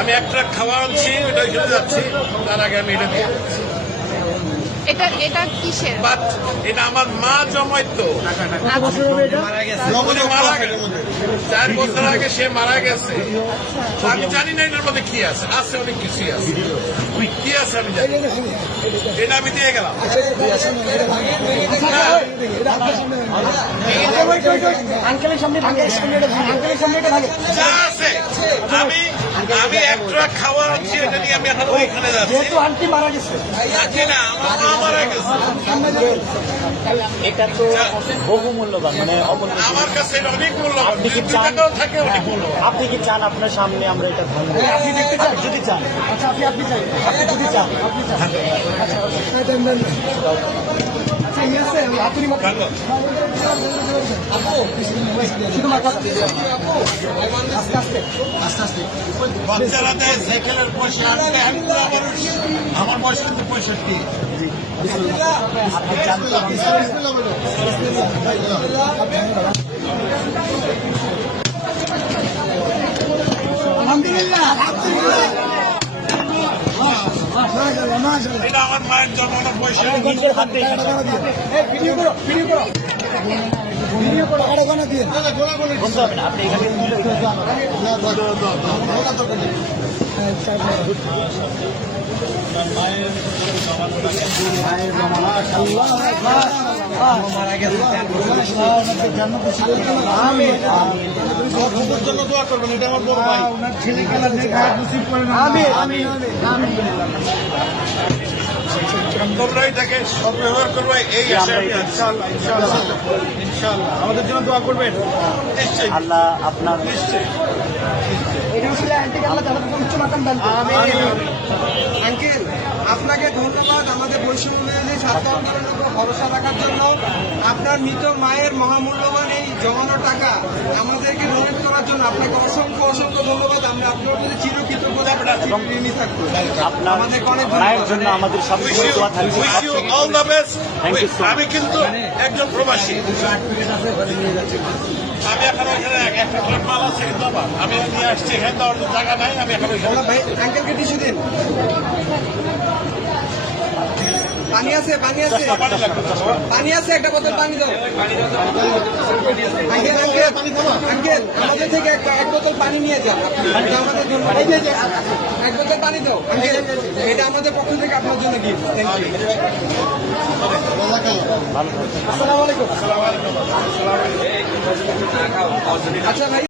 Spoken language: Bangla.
আমি এক ট্রাক খাওয়া আনছি, ওটা চলে যাচ্ছি, তার আগে আমি এটা দিয়ে এটা কিসের? বাট এটা আমার মা জমাইতো, মারা গেছে 4 বছর আগে, সে মারা গেছে। আমি জানি না এটার মধ্যে কি আছে, আছে অনেক কিছুই আছে, কি আছে আমি জানি, এটা আমি দিয়ে গেলাম। যা আছে আমি এক ট্রাক খাওয়া আনছি, এটা নিয়ে আমি এখন ওইখানে যাচ্ছি। মারা গেছে না, আমার মা মারা গেছে। এটা তো বহু মূল্যবান, মানে আমার কাছে এটা অনেক মূল্যবান, 2 টাকাও থাকে, অনেক মূল্যবান। আপনি কি চান আপনার সামনে আমরা এটা ভাঙবো? আপনি দেখতে চান? যদি চান, আচ্ছা আপনি চান, আপনি যদি চান, আপনি চান, বাচ্চারা দেয় সাইকেলের পয়সা আনতে, আমার বয়স কিন্তু 65। এটা আমার মায়ের জন্মানোর পয়সা। নিজের হাতে বলতে হবে না, আপনি এখানে জন্য দোয়া করবেন, এটা আমার বড় ভাই। তোমরাই তাকে সদ্ব্যবহার করবে, এই আশায় আমি আছি। ইনশাআল্লাহ আমাদের জন্য দোয়া করবেন, নিশ্চয়ই আল্লাহ আপনার নিশ্চয়ই। আঙ্কেল, আপনাকে ধন্যবাদ আমাদের বৈষম্য বিরোধী ছাত্র আন্দোলনের উপর ভরসা রাখার জন্য। আপনার মৃত মায়ের মহামূল্যবান এই জমানো টাকা আমাদেরকে ডোনেট করার জন্য আপনাকে অসংখ্য অসংখ্য ধন্যবাদ। আমরা আপনার প্রতি চিরকৃতজ্ঞতা ঋণী থাকবো। আপনার আমাদেরকে অনেক মায়ের জন্য আমাদের সবসময় দোয়া থাকবে। Wish you all the best. Thank you so much. আমি কিন্তু একজন প্রবাসী, আমি এখন ওইখানে একটা ট্রাক মাল আছে কিন্তু আমার, আমি নিয়ে আসছি, এখানে তো অন্য জায়গা নাই, আমি এখন ওইখানে। ভাই আঙ্কেলকে টিস্যু দিন। পানি আছে, পানি আছে, পানি লাগবে তো। পানি আছে, একটা বোতল পানি দাও। আঙ্কেল আঙ্কেল আঙ্কেল আমাদের থেকে এক বোতল পানি নিয়ে যান, আমাদের জন্য এক বোতল পানি দাও আঙ্কেল, এটা আমাদের পক্ষ থেকে আপনার জন্য গিফট। Thank you. আসসালামু আলাইকুম। আচ্ছা ভাই।